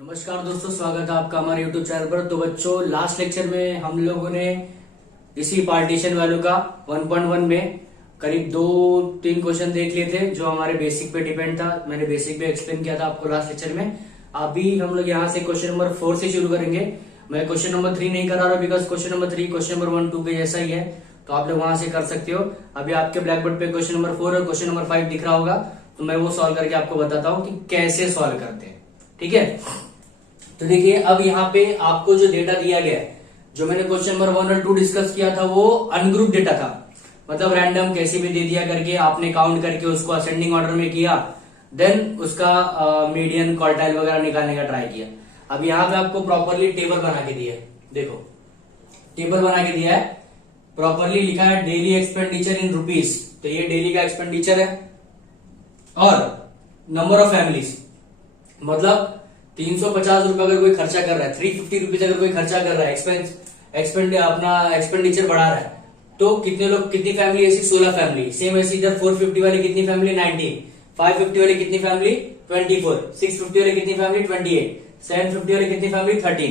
नमस्कार दोस्तों, स्वागत है आपका हमारे YouTube चैनल पर। तो बच्चों, लास्ट लेक्चर में हम लोगों ने इसी पार्टीशन वैल्यू का 1.1 में करीब 2-3 क्वेश्चन देख लिए थे जो हमारे बेसिक पे डिपेंड था। मैंने बेसिक पे एक्सप्लेन किया था आपको लास्ट लेक्चर में। अभी हम लोग यहाँ से क्वेश्चन नंबर 4 से शुरू करेंगे। मैं क्वेश्चन नंबर 3 नहीं करा रहा because question number 3 question number 1, 2 के जैसा ही है, तो आप लोग वहां से कर सकते हो। अभी आपके ब्लैक बोर्ड पे क्वेश्चन नंबर 4 और क्वेश्चन नंबर 5 दिख रहा होगा, तो मैं वो सॉल्व करके आपको बताता हूँ कि कैसे सॉल्व करते हैं। ठीक है, तो देखिए अब यहाँ पे आपको जो डेटा दिया गया है, जो मैंने क्वेश्चन नंबर 1 और 2 डिस्कस किया था, वो अनग्रुप डेटा था। मतलब रैंडम कैसे भी दे दिया करके आपने काउंट करके उसको असेंडिंग ऑर्डर में किया, देन उसका मीडियन क्वार्टाइल वगैरह निकालने का ट्राई किया। अब यहाँ पे आपको प्रॉपरली टेबल बना के दिया है। देखो टेबल बना के दिया है, प्रॉपरली लिखा है डेली एक्सपेंडिचर इन रुपीज, तो ये डेली का एक्सपेंडिचर है। और नंबर ऑफ फैमिलीज, मतलब 350 रुपए अगर कोई खर्चा कर रहा है, 350 रुपीज अगर कोई खर्चा कर रहा है, अपना एक्सपेंडिचर बढ़ा रहा है, तो कितने लोग, कितनी फैमिली ऐसी? 16 फैमिली। सेम ऐसी इधर 450 वाली कितनी फैमिली? 19। 550 वाली कितनी फैमिली? 24। 650 वाली कितनी फैमिली? 28। 750 वाली कितनी फैमिली? 13।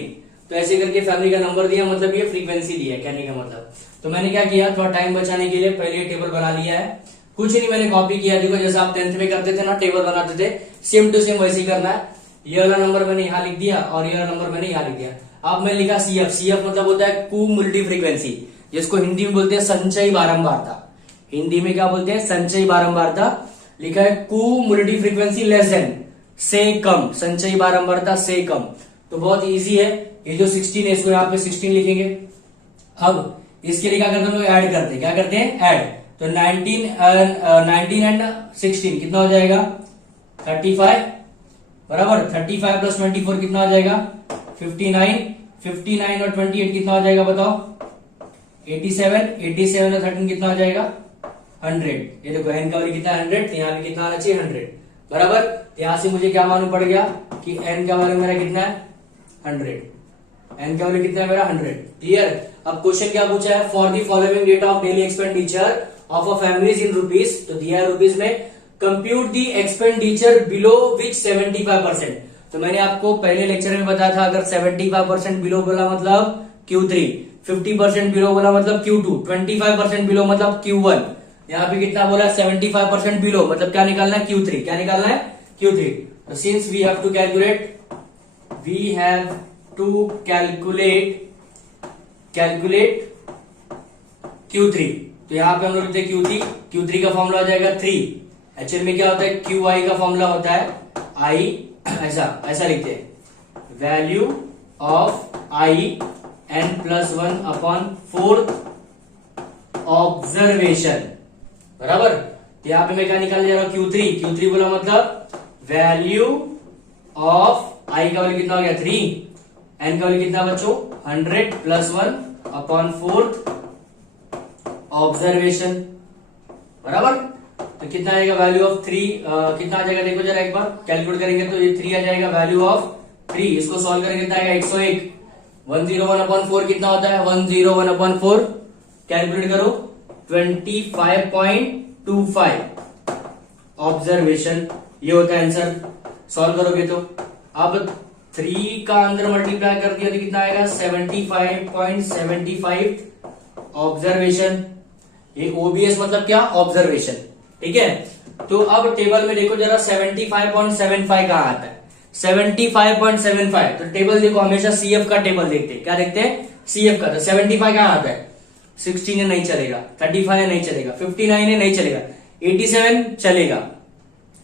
तो ऐसे करके फैमिली का नंबर दिया, मतलब ये फ्रीक्वेंसी दिया है, कहने का मतलब। तो मैंने क्या किया, थोड़ा टाइम बचाने के लिए पहले टेबल बना लिया है। कुछ नहीं, मैंने कॉपी किया। देखो जैसे आप 10th में करते थे ना, टेबल बनाते थे, सेम टू सेम वैसे ही करना है। ये वाला नंबर मैंने यहाँ लिख दिया और ये वाला नंबर मैंने यहाँ लिख दिया। अब मैं लिखा CF। CF मतलब होता है क्यूमुलेटिव फ्रीक्वेंसी, जिसको हिंदी में बोलते हैं संचयी बारंबारता। हिंदी में क्या बोलते हैं? संचयी बारंबारता। लिखा है क्यूमुलेटिव फ्रीक्वेंसी लेस देन, से कम, संचयी बारंबारता से कम। तो बहुत इजी है। ये जो 16 है, इसको यहाँ पे 16 लिखेंगे। अब इसके लिए क्या करते हैं हम लोग? ऐड करते हैं। क्या करते हैं? ऐड। तो 19 एंड 16 कितना हो जाएगा? 35 बराबर। 35 प्लस 24 कितना हो जाएगा? 59। 59 और 28 कितना हो जाएगा बताओ? 87। 87 और 13 कितना हो जाएगा? 100। ये देखो n का वैल्यू कितना है? 100। तो यहाँ पे कितना आना चाहिए? 100 बराबर। तो यहाँ से मुझे क्या मालूम पड़ गया कि n का वैल्यू मेरा कितना है? 100। n का वैल्यू कितना है मेरा? 100। क्लियर। अब क्वेश्चन क्या पूछा है? For the following date of daily expenditure of a families in rupees, तो दिया है रुपीज में। Compute the expenditure below which 75%। तो मैंने आपको पहले लेक्चर में बताया था, अगर 75% बिलो बोला मतलब Q3, 50% बिलो बोला मतलब Q2, 25% बिलो मतलब Q1। यहाँ पे कितना बोला? 75% बिलो, मतलब क्या निकालना है? Q3। क्या निकालना है? Q3। तो since we have to calculate Q3, तो यहाँ पे हम लोग लिखते हैं Q3 का फॉर्मूला हो जाएगा 3। एक्चुअल में क्या होता है? QI का फॉर्मूला होता है I, ऐसा लिखते हैं, value of I n+1 upon 4th observation, बराबर। तो यहाँ पे मैं क्या निकालने जा रहा हूँ? Q3 बोला मतलब वैल्यू ऑफ I का वैल्यू कितना हो गया? 3। n का वैल्यू कितना बच्चों? 100 प्लस 1 अपॉन 4th ऑब्जर्वेशन, बराबर। तो कितना आएगा? वैल्यू ऑफ 3 कितना आ जाएगा? देखो जरा एक बार कैलकुलेट करेंगे तो ये 3 आ जाएगा। वैल्यू ऑफ 3, इसको सॉल्व करेंगे कितना आएगा? 101। 101 अपॉन 4 कितना होता है? 101 अपॉन 4 कैलकुलेट करो, 25.25 ऑब्जर्वेशन। ये होता है आंसर। सॉल्व करोगे तो अब 3 का अंदर मल्टीप्लाई कर दिया तो कितना आएगा? 75.75 ऑब्जर्वेशन। ये OBS मतलब क्या? ऑब्जर्वेशन। ठीक है। तो अब टेबल में देखो जरा, 75.75 कहां आता है? 75.75। तो टेबल देखो, हमेशा CF का टेबल देखते हैं। क्या देखते हैं? CF का। तो 75 कहां आता है? 16 है, नहीं चलेगा। 35 है, नहीं चलेगा। 59 है, नहीं चलेगा। 87 चलेगा।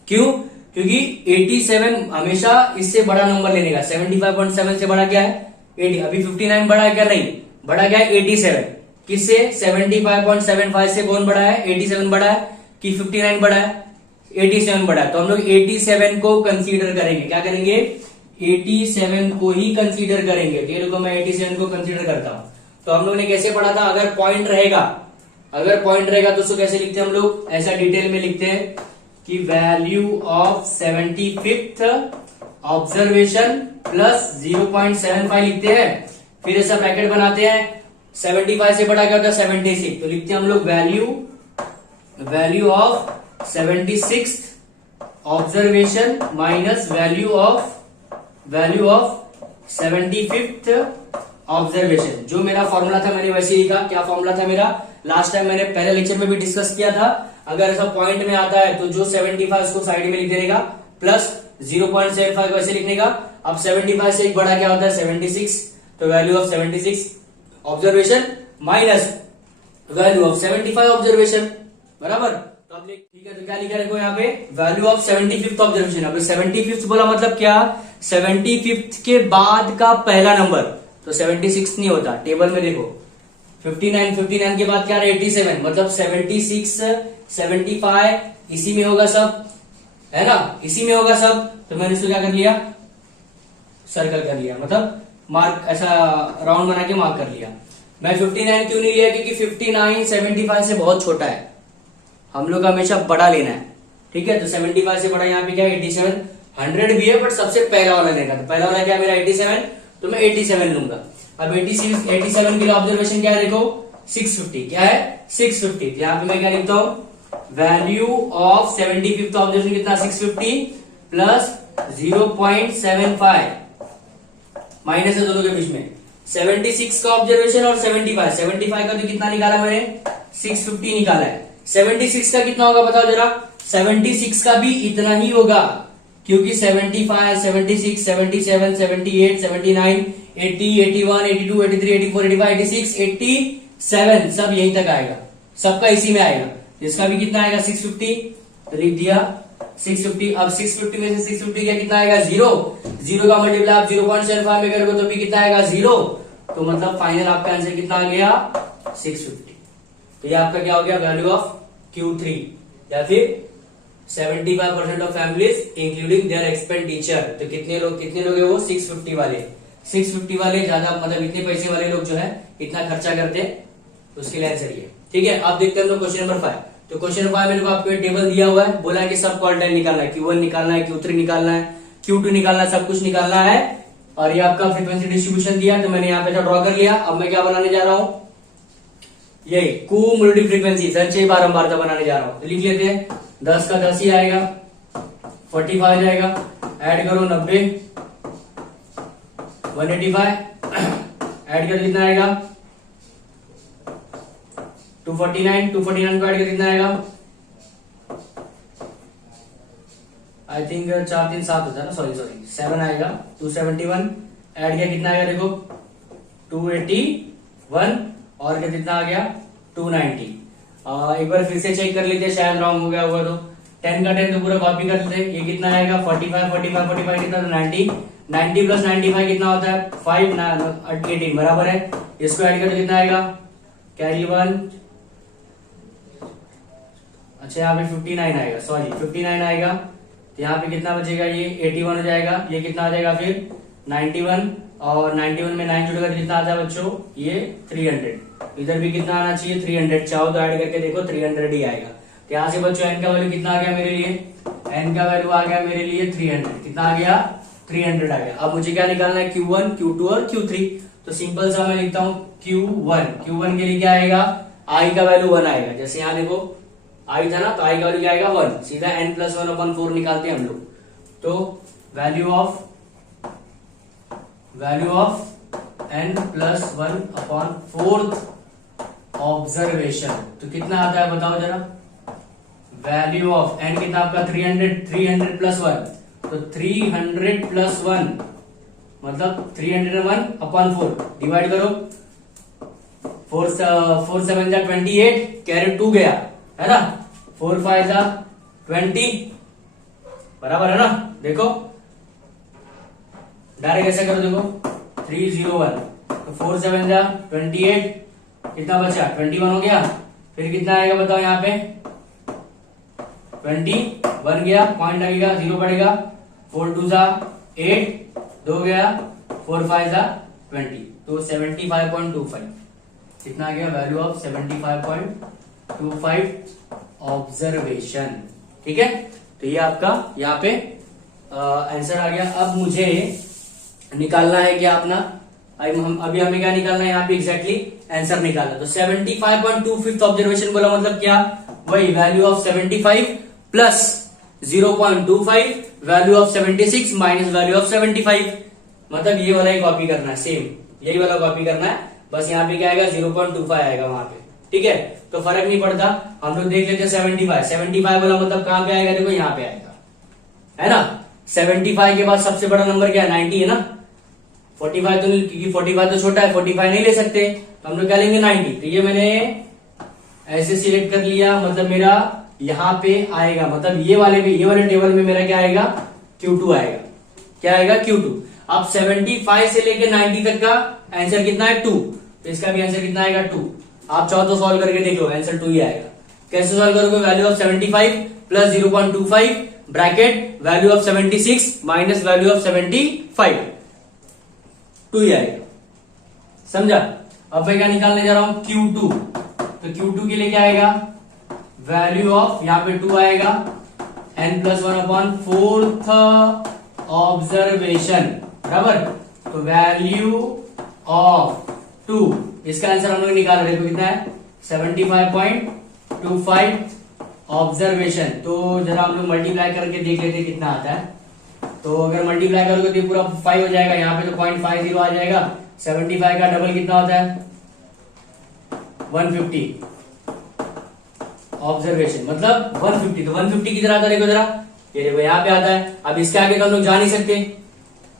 क्यों? क्योंकि 87 हमेशा इससे बड़ा नंबर लेने का। 75.7 से बड़ा क्या है? 80। अभी 59 बड़ा है क्या? नहीं, बड़ा क्या है? 87। किससे? 75.75 से कौन बड़ा है? 87 बड़ा है कि 59 बड़ा है? 87 बड़ा है। तो हम लोग 87 को कंसीडर करेंगे। क्या करेंगे? 87 को ही कंसीडर करेंगे। ये देखो मैं 87 को कंसीडर करता हूं। तो हम लोग ने कैसे पढ़ा था? अगर पॉइंट रहेगा तो उसको कैसे लिखते हैं हम लोग? ऐसा डिटेल में लिखते हैं कि value of 75th observation plus 0.75 लिखते हैं। फिर ऐसा ब्रैकेट बनाते हैं। 75 से बड़ा क्या होता है? 76। तो लिखते हैं हम लोग value of 76th observation minus value of value of 75th observation. जो मेरा फॉर्मूला था मैंने वैसे ही लिखा। क्या फॉर्मूला था मेरा? लास्ट टाइम मैंने पहले लेक्चर में भी डिस्कस किया था। अगर ऐसा पॉइंट में आता है तो जो 75 उसको साइड में लिख देने का, प्लस 0.75 वैसे लिखने का। अब 75 से एक बड़ा क्या होता है? 76। तो value of 76 observation minus value of 75 observation, बराबर। तो अब ठीक है, तो क्या लिखा देखो यहाँ पे? Value of 75th observation. अब 75th बोला मतलब क्या? 75th के बाद का पहला नंबर। तो 76 नहीं होता, टेबल में देखो 59 के बाद क्या? 87, मतलब 76 75 इसी में होगा सब, है ना? इसी में होगा सब। तो मैंने इसको क्या कर लिया? सर्कल कर लिया, मतलब मार्क, ऐसा राउंड बना के मार्क कर लिया। मैं 59 क्यों नहीं लिया? क्योंकि 59 75 से बहुत छोटा है, हम लोग हमेशा बड़ा लेना है, ठीक है। तो 75 से बड़ा यहाँ पे क्या है? 87। 100 भी है बट सबसे पहला वाला लेगा। तो पहला वाला क्या है मेरा? 87, तो मैं 87 लूंगा। अब 87 के लिए ऑब्जर्वेशन क्या है देखो? 650। क्या है? 650। तो यहाँ पे मैं क्या लिखता हूँ? वैल्यू ऑफ 75th ऑब्जर्वेशन कितना? 650 प्लस 0.75 माइनस है दोनों के बीच में। 76 का ऑब्जर्वेशन और 75 का तो कितना निकाला मैंने? 650 निकाला है। 76 का कितना होगा बताओ जरा? 76 का भी इतना ही होगा, क्योंकि 75 76 77 78 79 80 81 82 83 84 85 86 87 सब यहीं तक आएगा, सबका इसी में आएगा। इसका भी कितना आएगा? 650। तो लिख दिया 650। अब 650 में से 650 क्या कितना आएगा? 0 का मल्टीप्लाई आप 0.75 में करोगे तो भी कितना आएगा? 0। तो मतलब फाइनल आपका आंसर कितना आ गया? 650। तो ये आपका क्या हो गया? वैल्यू ऑफ Q3, या फिर 75% of families including there expenditure. तो कितने लोग है वो? 650 वाले। 650 वाले ज्यादा, मतलब इतने पैसे वाले लोग जो है इतना खर्चा करते हैं, उसके लिए आंसर ये, ठीक है। अब देखते हैं क्वेश्चन नंबर 5। तो क्वेश्चन नंबर 5 में आपको टेबल दिया हुआ है, बोला है कि सब क्वार्टाइल निकालना है, Q1 निकालना है, Q3 निकालना है, Q2 निकालना है, सब कुछ निकालना है। और ये आपका फ्रीक्वेंसी डिस्ट्रीब्यूशन दिया, तो मैंने यहाँ पे ड्रॉ कर लिया। अब मैं क्या बनाने जा रहा हूं? यही क्यूमुलेटिव फ्रीक्वेंसी संचय बारंबारता बनाने जा रहा हूं। तो लिख लेते हैं 10 का 10 ही आएगा, 45 जाएगा, ऐड करो 90, 185 ऐड कर कितना आएगा? 249 को ऐड कर कितना आएगा? आई थिंक 4 3 7 होता है ना, सॉरी 7 आएगा। 271 ऐड किया कितना आएगा देखो? 281 और कितना आ गया? 290। एक बार फिर से चेक कर लेते हैं, शायद रॉन्ग हो गया होगा। तो 10 का 10 तो पूरा कॉपी कर लेते हैं। ये कितना आएगा? 45 कितना? तो 90 प्लस 95 कितना होता है? 5 18 बराबर है। इसको ऐड कर कितना आएगा? कैरी 1, अच्छा यहाँ पे 59 आएगा, सॉरी 59 आएगा। तो यहाँ पे कितना बचेगा? ये 81 हो जाएगा। ये कितना आ जाएगा फिर? 91, और 91 में 9 जुड़ेगा तो कितना आता है बच्चों? ये 300। इधर भी कितना आना चाहिए? 300। चाहो तो ऐड करके देखो 300 ही आएगा। तो यहाँ से बच्चों एन का वैल्यू कितना आ गया मेरे लिए? एन का वैल्यू आ गया मेरे लिए 300। कितना आ गया? 300 आ गया। अब मुझे क्या निकालना है? Q1, Q2 और Q3। तो सिंपल सा मैं लिखता हूँ Q1 के लिए क्या आएगा? I का वैल्यू 1 आएगा। जैसे यहाँ देखो I था ना, तो I का वैल्यू क्या आएगा? 1। सीधा n+1/4 निकालते हैं हम लोग। तो वैल्यू ऑफ n+1/4 ऑब्जर्वेशन तो कितना आता है बताओ जरा? वैल्यू ऑफ n कितना आपका? 300 प्लस 1, तो 300 प्लस 1 मतलब 301/4 डिवाइड करो। 4 7 जा 28, कैरी 2 गया है ना, 4 5 जा 20 बराबर है ना। देखो डायरेक्ट ऐसा करो, देखो 301 तो 4 7 जा 28, कितना बचा? 21 हो गया। फिर कितना आएगा बताओ यहाँ पे? 21 गया, पॉइंट लगेगा, 0 पड़ेगा। 4 2 जा 8, 2 गया, 4 5 जा 20, तो 75.25 कितना आ गया? Value of 75.25 observation. ठीक है, तो ये आपका यहाँ पे आंसर आ गया। अब मुझे निकालना है क्या अपना? अभी हमें क्या निकालना है यहाँ पे? एग्जैक्टली आंसर निकालना। तो 75.25 ऑब्जर्वेशन बोला मतलब क्या? वही value of 75 plus 0.25 value of 76 minus value of 75, मतलब ये वाला ही कॉपी करना है, सेम यही वाला कॉपी करना है, बस यहाँ पे क्या आएगा 0.25 आएगा वहां पे, ठीक है। तो फर्क नहीं पड़ता, हम लोग देख लेते हैं 75 वाला मतलब कहां पे आएगा, देखो यहाँ पे आएगा, है ना। 75 के बाद सबसे बड़ा नंबर क्या है, 90 है ना। 45 तो क्योंकि 45 तो छोटा है, 45 नहीं ले सकते, तो हम लोग क्या लेंगे 90। तो ये मैंने ऐसे सिलेक्ट कर लिया, मतलब मेरा यहाँ पे आएगा, मतलब ये वाले टेबल में मेरा क्या आएगा, Q2 आएगा। क्या आएगा, Q2। अब 75 से लेके 90 तक का आंसर कितना है, 2, तो इसका भी आंसर कितना आएगा, 2। आप चाहो तो सॉल्व करके देख लो, आंसर 2 ही आएगा। कैसे सॉल्व करोगे, value of 75 plus 0.25 bracket value of 76 minus value of 75, 2 ही आएगा, समझा। अब मैं क्या निकालने जा रहा हूं, Q2। तो Q2 के लिए क्या आएगा, वैल्यू ऑफ यहाँ पे 2 आएगा, n+1/4 ऑब्जर्वेशन, बराबर। तो वैल्यू ऑफ 2, इसका आंसर हम लोग निकाल रहे, देखो कितना है 75.25 ऑब्जर्वेशन। तो जरा हम लोग मल्टीप्लाई करके देख लेते हैं कितना आता है। तो अगर मल्टीप्लाई करोगे तो पूरा 5 हो जाएगा, यहाँ पे तो 0.50 आ जाएगा। 75 का डबल कितना होता है, 150 ऑब्जर्वेशन, मतलब 150। तो 150 किधर आता है, देखो जरा, ये देखो यहाँ पे आता है। अब इसके आगे तो हम लोग जा नहीं सकते,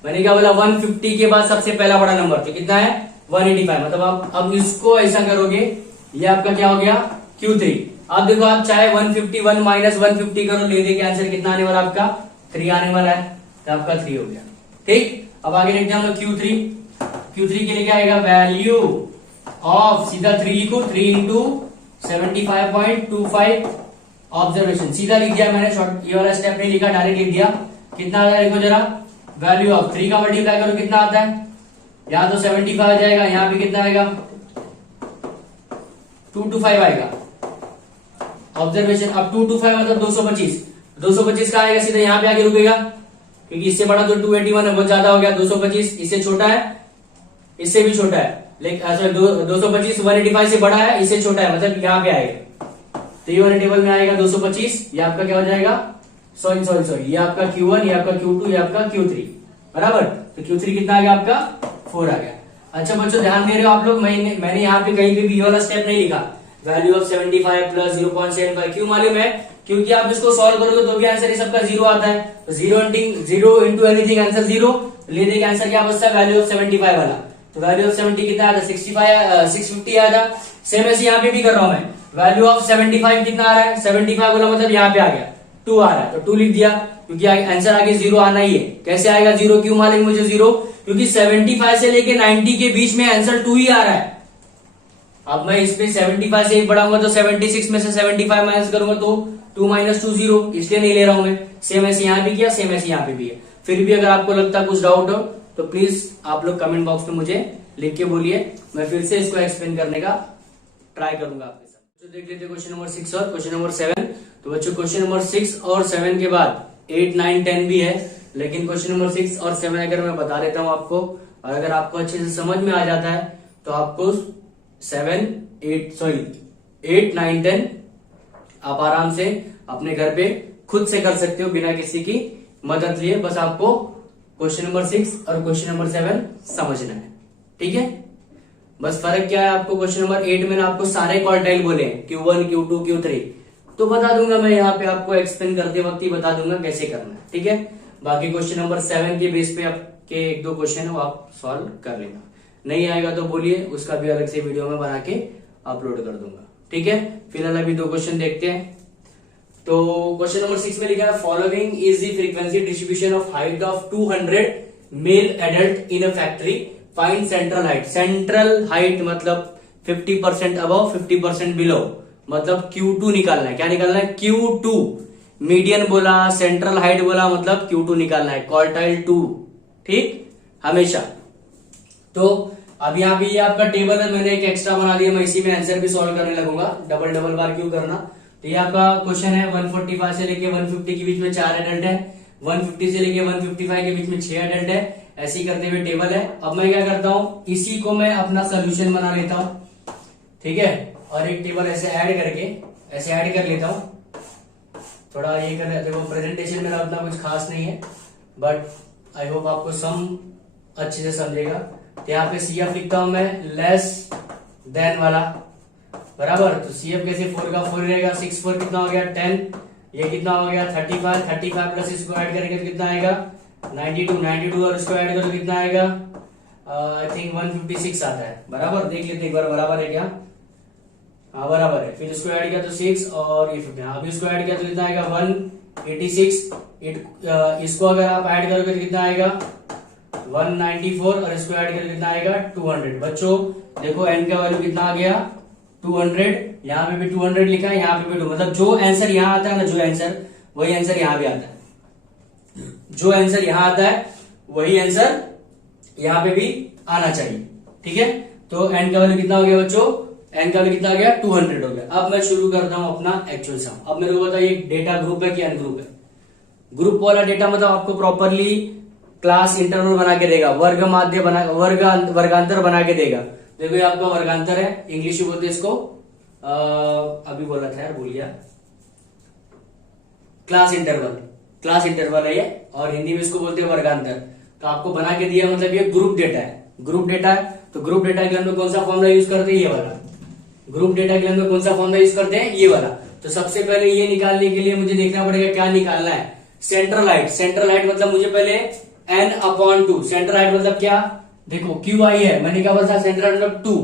मैंने क्या बोला, 150 के बाद सबसे पहला बड़ा नंबर, तो कितना है 185। मतलब आप अब इसको ऐसा करोगे, ये आपका क्या हो गया, Q3। अब देखो आप चाहे 151 माइनस 150 करो, ले के आंसर कितना आने वाला आपका, 3 आने वाला है, तो आपका 3 हो गया, ठीक। अब आगे देखते हैं हम लोग Q3 के लिए क्या आएगा, वैल्यू ऑफ, सीधा 3 लिखो, 3 इंटू 75.25 ऑब्जर्वेशन, सीधा लिख दिया मैंने, शॉर्ट ये वाला स्टेप नहीं लिखा, डायरेक्ट लिख दिया। कितना आता है देखो जरा, वैल्यू ऑफ 3 का मल्टीप्लाई करो कितना आता है, यहाँ तो 75 आ जाएगा, यहाँ पे कितना आएगा 225 आएगा ऑब्जर्वेशन। अब 225 मतलब 225, 225 का आएगा, सीधा यहाँ पे आके रुकेगा, क्योंकि इससे बड़ा तो 281 है, बहुत ज्यादा हो गया। 225 इससे छोटा है, इससे भी छोटा है, लेकिन 225 185 से बड़ा है, इससे छोटा है, मतलब यहाँ पे आएगा। तो ये वाले टेबल में आएगा 225, ये आपका क्या हो जाएगा, सॉरी, ये आपका Q1, ये आपका Q2, ये आपका Q3, बराबर। तो Q3 कितना आ गया आपका, 4 आ गया। अच्छा बच्चों ध्यान दे रहे हो आप लोग, मैंने यहाँ पे कहीं पे भी ये वाला स्टेप नहीं लिखा, वैल्यू ऑफ 75 प्लस 0.75। क्यों मालूम है, क्योंकि आप इसको सॉल्व करोगे तो भी आंसर ये सबका 0 आता है। तो 0 इंटू एनीथिंग आंसर 0, लेने का आंसर क्या बचता है, वैल्यू ऑफ 75 वाला। तो वैल्यू ऑफ 70 कितना आता है, 650 आया था। सेम ऐसे यहाँ पे भी कर रहा हूं मैं, वैल्यू ऑफ 75 कितना आ रहा है, 75 बोला मतलब यहाँ पे आ गया 2 आ रहा है, तो 2 लिख दिया, क्योंकि आंसर आगे 0 आना ही है। कैसे आएगा 0, क्यों मालूम मुझे 0, क्योंकि 75 से लेके 90 के बीच में आंसर 2 ही आ रहा है। अब मैं इसमें 75 से एक बढ़ाऊंगा तो 76 में से 75 माइनस करूंगा तो 2 माइनस 2 0, इसलिए नहीं ले रहा हूं मैं। सेम ऐसे यहाँ भी किया, सेम ऐसे यहाँ पे भी है। फिर भी अगर आपको लगता है कुछ डाउट हो तो प्लीज आप लोग कमेंट बॉक्स में मुझे लिख के बोलिए, मैं फिर से इसको एक्सप्लेन करने का ट्राई करूंगा आपके साथ। तो देख लेते हैं क्वेश्चन नंबर 6 और क्वेश्चन नंबर 7। तो बच्चों क्वेश्चन नंबर 6 और 7 के बाद 8, 9, 10 भी है, लेकिन क्वेश्चन नंबर 6 और 7 अगर मैं बता देता हूँ आपको, और अगर आपको अच्छे से समझ में आ जाता है तो आपको 8, 9, 10 आप आराम से अपने घर पे खुद से कर सकते हो बिना किसी की मदद लिए। बस आपको क्वेश्चन नंबर 6 और क्वेश्चन नंबर 7 समझना है, ठीक है। बस फर्क क्या है, आपको क्वेश्चन नंबर 8 में ना आपको सारे क्वार्टाइल बोले Q1, Q2, Q3, तो बता दूंगा मैं यहाँ पे, आपको एक्सप्लेन करते वक्त ही बता दूंगा कैसे करना है, ठीक है। बाकी क्वेश्चन नंबर 7 के बेस पे आपके 1-2 क्वेश्चन है वो आप सॉल्व कर लेना। नहीं आएगा तो बोलिए, उसका भी अलग से वीडियो में बना के अपलोड कर दूंगा, ठीक है। फिलहाल अभी 2 क्वेश्चन देखते हैं। तो क्वेश्चन नंबर 6 में लिखा है, following is the frequency distribution of height of 200 male adult in a factory, find central height. Central height मतलब 50% अबव, 50% बिलो, मतलब Q2 निकालना है। क्या निकालना है, Q2। मीडियन बोला, सेंट्रल हाइट बोला, मतलब Q2 निकालना है, क्वार्टाइल 2, ठीक, हमेशा। तो अब यहाँ पे ये आपका टेबल है, मैंने एक एक्स्ट्रा बना दिया, मैं इसी में आंसर भी सॉल्व करने लगूंगा, डबल बार क्यों करना। तो ये आपका क्वेश्चन है, 145 से लेके 150 के बीच में 4 एडल्ट है, 150 से लेके 155 के बीच में 6 एडल्ट है, ऐसे ही करते हुए टेबल है। अब मैं क्या करता हूँ, इसी को मैं अपना सोल्यूशन बना लेता हूँ, ठीक है, और एक टेबल ऐसे ऐड करके ऐसे ऐड कर लेता हूँ। थोड़ा ये कर देखो, प्रेजेंटेशन मेरा उतना कुछ खास नहीं है, बट आई होप आपको सम अच्छे से समझेगा। तो यहाँ पे CF लिखता हूं मैं लेस देन वाला, बराबर। तो CF कैसे 4 का 4 रहेगा, 6 4 कितना हो गया 10, ये कितना हो गया 35 प्लस इसको ऐड करेंगे तो कितना आएगा 92 और इसको ऐड करो कितना आएगा आई थिंक 156 आता है, बराबर। देख लेते एक बार बराबर है क्या, हाँ बराबर है। फिर इसको ऐड किया तो 6 और ये 50, अभी इसको ऐड किया तो कितना आएगा 186। इसको अगर आप ऐड करोगे तो कितना आएगा 194 और इसको ऐड करके कितना आएगा 200। बच्चों देखो n का वैल्यू कितना आ गया 200, यहाँ पे भी 200 लिखा है, यहाँ पे भी 2, मतलब जो आंसर यहाँ आता है ना, जो आंसर वही आंसर यहाँ भी आता है, जो आंसर यहाँ आता है वही आंसर यहाँ पे भी आना चाहिए, ठीक है। तो n का वैल्यू कितना हो गया बच्चों, n का वैल्यू कितना आ गया 200 हो गया। अब मैं शुरू करता हूं अपना एक्चुअल सम। अब मेरे को बताइए डेटा ग्रुप है कि अनग्रुप है। ग्रुप वाला डेटा मतलब आपको प्रॉपरली क्लास इंटरवल बना के देगा, वर्ग माध्य बना, वर्गांतर बना के देगा। देखो ये आपका वर्गांतर है, इंग्लिश में बोलते हैं इसको अभी बोला था यार, भूल गया, क्लास इंटरवल है ये, और हिंदी में इसको बोलते हैं वर्गांतर। तो आपको बना के दिया, मतलब ये ग्रुप डेटा है, ग्रुप डेटा है। तो ग्रुप डेटा के लिए हम लोग कौन सा फॉर्मूला यूज करते हैं, ये वाला। ग्रुप डेटा के लिए हम लोग कौन सा फॉर्मूला यूज करते हैं, ये वाला। तो सबसे पहले ये निकालने के लिए मुझे देखना पड़ेगा क्या निकालना है, सेंट्रल हाइट। सेंट्रल हाइट मतलब मुझे पहले n/2, सेंट्रल हाइट मतलब क्या, देखो QI है, मैंने क्या बोला था सेंट्रल हाइट मतलब 2,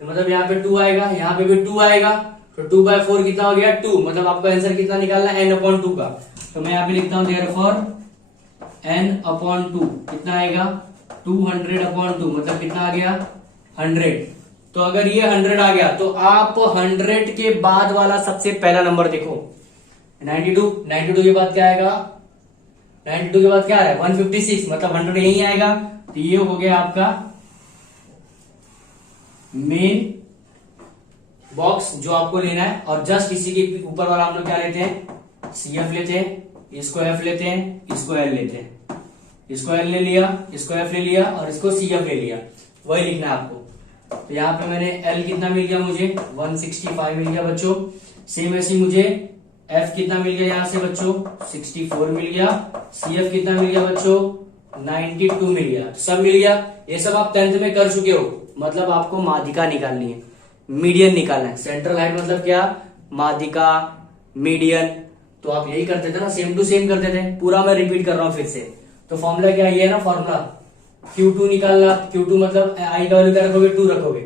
तो मतलब यहाँ पे 2 आएगा, यहाँ पे भी 2 आएगा, तो 2/4 कितना हो गया 2, मतलब आपको आंसर कितना निकालना है n/2 का। तो मैं यहाँ पे लिखता हूं therefore n/2 कितना आएगा 200/2, मतलब कितना आ गया 100। तो अगर ये 100 आ गया तो आप 100 के बाद वाला सबसे पहला नंबर देखो 92 के बाद क्या आएगा, 92 के बाद क्या आ रहा है 156, मतलब 100 यही आएगा। तो ये हो गया आपका मेन बॉक्स जो आपको लेना है। और जस्ट इसी के ऊपर वाला हम लोग क्या लेते हैं, CF लेते हैं, इसको F लेते हैं, इसको L लेते हैं, इसको L ले लिया, इसको F ले लिया और इसको CF ले लिया, वही लिखना है आपको। तो यहाँ पे मैंने L कितना मिल गया मुझे 165 मिल गया बच्चों। सेम ऐसी मुझे F कितना मिल गया यहाँ से बच्चों 64 मिल गया, CF कितना मिल गया बच्चों 92 मिल गया, सब मिल गया। ये सब आप 10th में कर चुके हो, मतलब आपको माध्यिका निकालनी है, मीडियन निकालना है। सेंट्रल हाइट मतलब क्या, माध्यिका, मीडियन, तो आप यही करते थे ना, सेम टू सेम करते थे। पूरा मैं रिपीट कर रहा हूं फिर से। तो फॉर्मूला क्या ये है ना, फॉर्मूला Q2 निकालना, Q2 मतलब I का वैल्यू क्या रखोगे 2 रखोगे,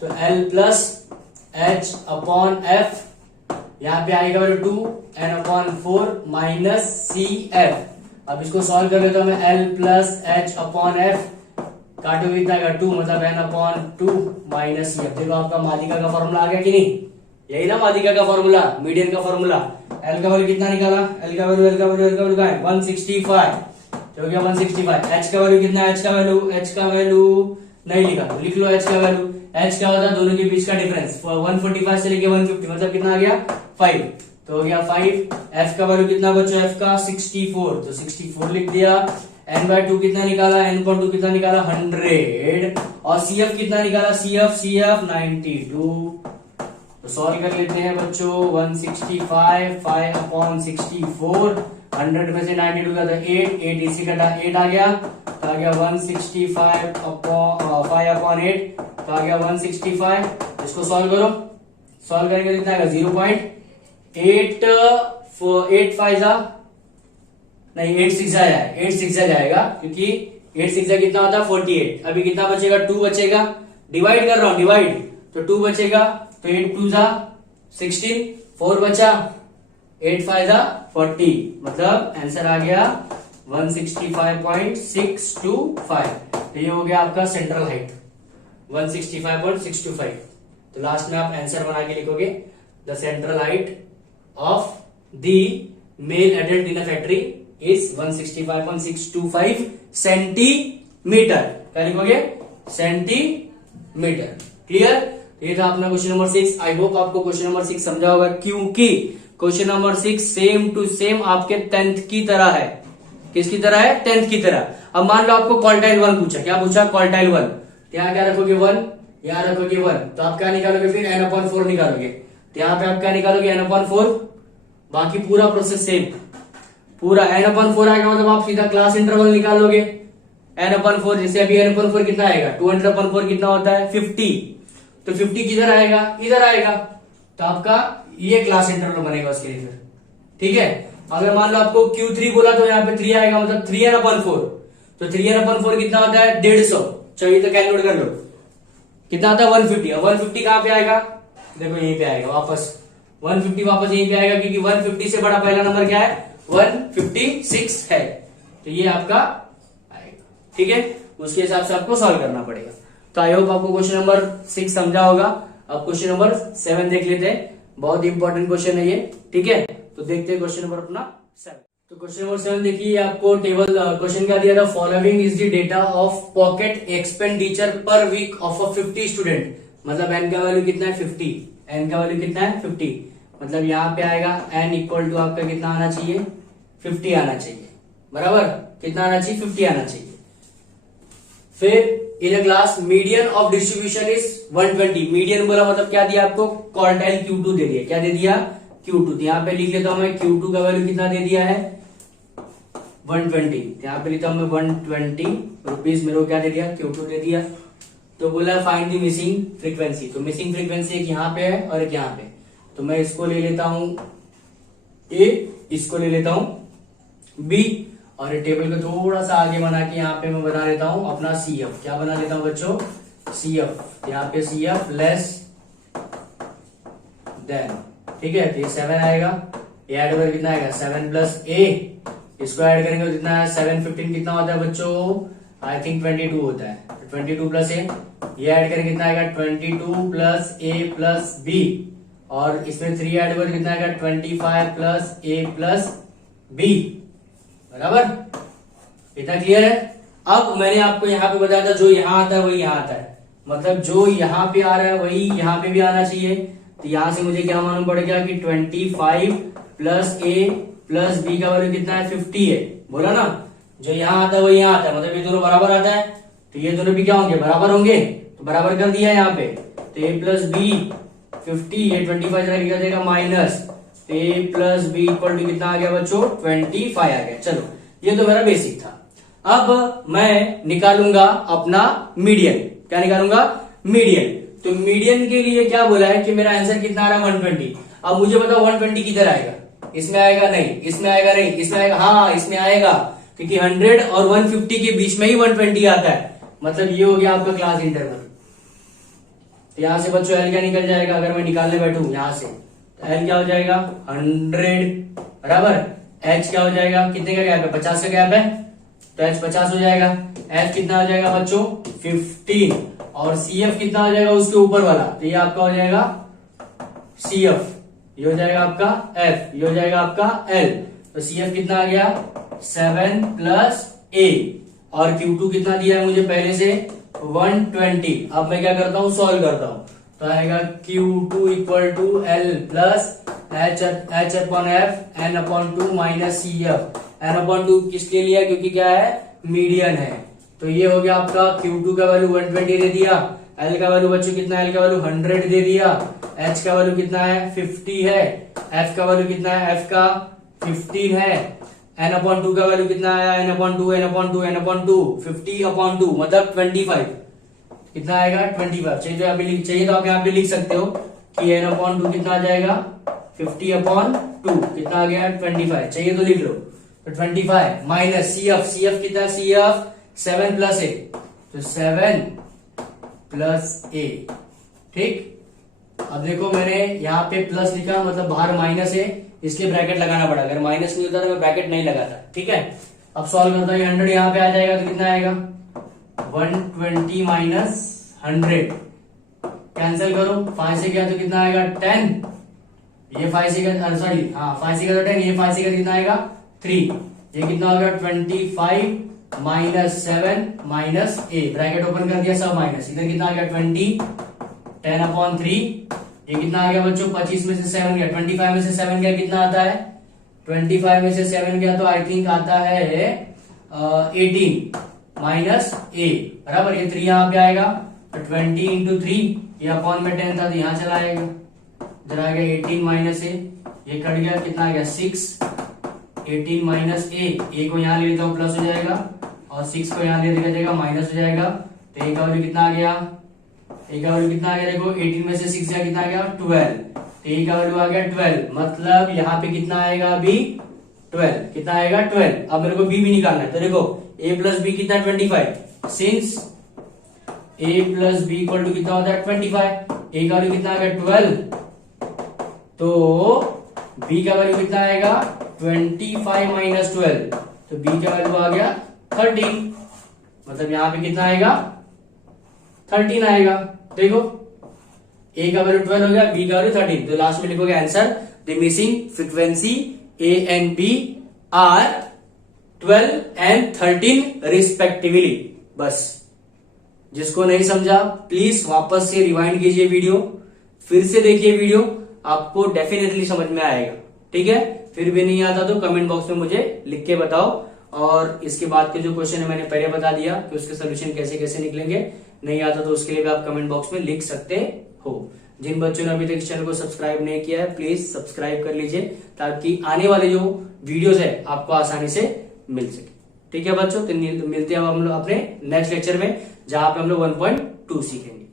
तो L प्लस H/F, यहाँ पे I का वैल्यू 2, N/4 माइनस CF। अब इसको सॉल्व कर लेता हूं मैं, L प्लस H/F काटो कितना का 2, मतलब N/2 माइनस CF। देखो आपका माध्यिका का फॉर्मूला आ गया कि नहीं, यही ना माध्यिका का फॉर्मूला, मीडियन का फॉर्मूला। L का वैल्यू कितना निकाला, L का वैल्यू क्या है 165, तो हो गया 165। H का वैल्यू कितना है, H का वैल्यू नहीं लिखा, तो लिख लो H का वैल्यू। H क्या होता है, दोनों के बीच का डिफरेंस, 145 से लेके 150, मतलब कितना आ गया 5, तो हो गया 5। F का वैल्यू कितना बच्चों, F का 64, तो 64 लिख दिया। n/2 कितना निकाला, n/2 कितना निकाला 100, और CF कितना निकाला, CF 92। तो सॉल्व कर लेते हैं बच्चों, 165 5/64, 100 में से 92 का था 8 इसी का 8 आ गया, तो आ गया 165 5/8, तो आ गया 165। इसको सॉल्व करो, सॉल्व करेंगे कितना आएगा 0.8 नहीं 8 6 जाएगा, क्योंकि 8 6 कितना होता है 48। अभी कितना बचेगा 2 बचेगा, डिवाइड कर रहा हूं, डिवाइड, तो 2 बचेगा, तो 8 2 16, 4 बचा, 8 5 40, मतलब आंसर आ गया 165.625। तो ये हो गया आपका सेंट्रल हाइट 165.625। तो लास्ट में आप आंसर बना के लिखोगे, the central height of the male adult in a factory is 165.625 centimetre. क्या लिखोगे, सेंटीमीटर। क्लियर, ये था अपना क्वेश्चन नंबर 6। आई होप आपको क्वेश्चन नंबर 6 समझा होगा, क्योंकि question number 6 same to same आपके 10th की तरह है। किसकी तरह है, 10th की तरह। अब मान लो आपको क्वार्टाइल 1 पूछा, क्या पूछा क्वार्टाइल 1, यहाँ क्या रखोगे 1, यहाँ रखोगे 1, तो आप क्या निकालोगे फिर n/4 निकालोगे, तो यहाँ पे आप क्या निकालोगे n/4, बाकी पूरा प्रोसेस सेम, पूरा n/4 आएगा मतलब आप सीधा क्लास इंटरवल निकाल लोगे। n/4 जैसे अभी n/4 कितना आएगा, 200/4 कितना होता है 50, तो 50 किधर आएगा, इधर आएगा, तो आपका ये क्लास इंटरवल बनेगा उसके लिए फिर। ठीक है, अगर मान लो आपको Q3 बोला तो यहाँ पे 3 आएगा, मतलब 3n/4, तो 3n/4 कितना होता है 150। चलिए तो कैलकुलेट कर लो कितना आता है 150। अब 150 कहां पे आएगा, देखो यहीं पे आएगा वापस, 150 वापस यहीं पे आएगा, क्योंकि 150 से बड़ा पहला नंबर क्या है 156 है, तो ये आपका आएगा। ठीक है, उसके हिसाब से आपको सॉल्व करना पड़ेगा। तो आई होप आपको क्वेश्चन नंबर 6 समझा होगा। अब क्वेश्चन नंबर 7 देख लेते हैं, बहुत इंपॉर्टेंट क्वेश्चन है ये। ठीक है, तो देखते हैं क्वेश्चन नंबर अपना 7। तो क्वेश्चन नंबर 7 देखिए, आपको टेबल क्वेश्चन क्या दिया था, following is the data of pocket expenditure per week of a 50 student. मतलब एन का वैल्यू कितना है 50, एन का वैल्यू कितना है 50, मतलब यहाँ पे आएगा एन इक्वल टू आपका कितना आना चाहिए 50 आना चाहिए, बराबर कितना आना चाहिए 50 आना चाहिए। फिर in a class median of distribution is 120। Median बोला मतलब क्या दिया आपको, क्वार्टाइल Q2 दे दिया, क्या दे दिया Q2। तो यहाँ पे लिख लेता हूं मैं Q2 का वैल्यू कितना दे दिया है 120, यहाँ पे लिखता हूं मैं 120 रुपीज, मेरे को क्या दे दिया Q2 दे दिया। तो बोला फाइंड द मिसिंग फ्रीक्वेंसी, तो मिसिंग फ्रीक्वेंसी एक यहाँ पे है और एक यहाँ पे, तो मैं इसको ले लेता हूं A, इसको ले लेता हूं B, और टेबल को थोड़ा सा आगे बना के यहाँ पे मैं बना लेता हूं अपना CF। क्या बना लेता हूं बच्चों CF, यहाँ पे CF लेस देन। ठीक है, तो ये 7 आएगा, ये ऐड कर कितना आएगा 7 प्लस A, इसको ऐड करेंगे तो कितना है 7 15 कितना होता है बच्चों, आई थिंक 22 होता है, 22 प्लस A, ये ऐड करके कितना आएगा 22 प्लस A प्लस B, और इसमें 3 ऐड कर कितना आएगा 25 प्लस A प्लस B, बराबर, इतना क्लियर है। अब मैंने आपको यहाँ पे बताया था जो यहाँ आता है वही यहाँ आता है, मतलब जो यहाँ पे आ रहा है वही यहाँ पे भी आना चाहिए। तो यहाँ से मुझे क्या मालूम पड़ेगा कि 25 प्लस A प्लस B का वैल्यू कितना है 50 है, बोला ना, जो यहाँ आता है वही यहाँ आता है, मतलब ये दोनों बराबर आता है, तो ये दोनों भी क्या होंगे बराबर होंगे, तो बराबर कर दिया यहाँ पे। तो A प्लस B 50, ये 25 जरा लिखा जाएगा minus, A plus B equal to कितना आ गया बच्चों 25 आ गया। चलो ये तो मेरा बेसिक था। अब मैं निकालूंगा अपना मीडियन, क्या निकालूंगा मीडियन। तो मीडियन के लिए क्या बोला है कि मेरा आंसर कितना आ रहा है 120। अब मुझे बताओ 120 किधर आएगा, इसमें आएगा नहीं, इसमें आएगा नहीं, इसमें आएगा, हाँ इसमें आएगा, क्योंकि 100 और 150 के बीच में ही 120 आता है, मतलब ये हो गया आपका क्लास इंटरवल। तो यहां से बच्चों एल क्या निकल जाएगा, अगर मैं निकालने बैठू यहां से, तो एल क्या हो जाएगा 100, बराबर एच क्या हो जाएगा, कितने का गैप है 50 का गैप है, तो एच 50 हो जाएगा, एच कितना हो जाएगा बच्चों 15, और CF कितना हो जाएगा उसके ऊपर वाला, तो ये आपका हो जाएगा CF, ये हो जाएगा आपका F, ये हो जाएगा आपका L। तो CF कितना आ गया 7 प्लस A, और Q2 कितना दिया है मुझे पहले से 120। अब मैं क्या करता हूं सॉल्व करता हूं, तो आएगा Q2 equal to L plus H upon F N upon 2 minus CF। N upon 2 किसके लिए, क्योंकि क्या है मीडियन है। तो ये हो गया आपका Q2 का वैल्यू 120 दे दिया, L का वैल्यू बच्चों कितना है, L का वैल्यू 100 दे दिया, H का वैल्यू कितना है 50 है, F का वैल्यू कितना है, F का 15 है, N अपॉन 2 का वैल्यू कितना आया N upon 2 N upon 2 N upon 2 50 upon 2 मतलब 25 कितना आएगा 25। चाहिए तो आप यहाँ पे लिख सकते हो कि N अपॉन 2 कितना आ जाएगा 50 अपॉन 2 कितना आ गया 25, चाहिए तो लिख लो। तो 25 माइनस CF कितना है CF 7 प्लस A, तो 7 प्लस A। ठीक, अब देखो मैंने यहाँ पे प्लस लिखा मतलब बाहर माइनस है, इसलिए ब्रैकेट लगाना पड़ा, अगर माइनस नहीं होता तो मैं ब्रैकेट नहीं लगाता। ठीक है, अब सॉल्व करता हूँ, 100 यहाँ पे आ जाएगा तो कितना आएगा 120 माइनस 100, कैंसिल करो 5 से क्या तो कितना आएगा 10, ये 5 से का सॉरी हाँ 5 से का तो 10, ये 5 से का कितना आएगा 3, ये कितना होगा 25 minus 7 minus A, bracket open कर दिया सब माइनस, इधर कितना आ गया 20 10 अपॉन 3, ये कितना आ गया बच्चों 25 में से 7 गया, 25 में से 7 गया कितना आता है 25 में से 7 गया तो आई थिंक आता है 18 माइनस A, बराबर ये 3 यहाँ पे आएगा, तो 20 इंटू 3, ये अपॉन में 10 था तो यहाँ चला आएगा, इधर आएगा 18 माइनस A, ये कट गया, कितना आ गया 6, 18 माइनस ए को यहाँ ले लेता हूँ प्लस हो जाएगा, और 6 को यहाँ ले लेकर जाएगा माइनस हो जाएगा। तो ए का वैल्यू कितना आ गया, ए का वैल्यू कितना आ गया, देखो 18 में से 6 गया, कितना आ गया 12। तो ए का वैल्यू आ गया 12, मतलब यहाँ पे कितना आएगा अभी 12, कितना आएगा 12। अब मेरे को बी भी निकालना है, तो देखो a प्लस बी कितना 25, since a plus B equal to कितना होता है 25, a का वैल्यू कितना आ गया 12, तो b का वैल्यू कितना आएगा 25 माइनस 12, तो b का वैल्यू आ गया 13, मतलब यहाँ पे कितना आएगा 13 आएगा। देखो a का वैल्यू 12 हो गया, b का वैल्यू 13, तो लास्ट में लिखोगे answer the missing frequency a and b are 12 and 13 respectively. बस जिसको नहीं समझा प्लीज वापस से रिवाइंड कीजिए वीडियो, फिर से देखिए वीडियो, आपको डेफिनेटली समझ में आएगा। ठीक है, फिर भी नहीं आता तो कमेंट बॉक्स में मुझे लिख के बताओ, और इसके बाद के जो क्वेश्चन है मैंने पहले बता दिया कि उसके सोल्यूशन कैसे कैसे निकलेंगे, नहीं आता तो उसके लिए भी आप कमेंट बॉक्स में लिख सकते हो। जिन बच्चों ने अभी तक इस चैनल को सब्सक्राइब नहीं किया है प्लीज सब्सक्राइब कर लीजिए, ताकि आने वाले जो वीडियोस है आपको आसानी से मिल सके। ठीक है बच्चों, तो मिलते हैं हम लोग अपने नेक्स्ट लेक्चर में, जहां पे हम लोग 1.2 सीखेंगे।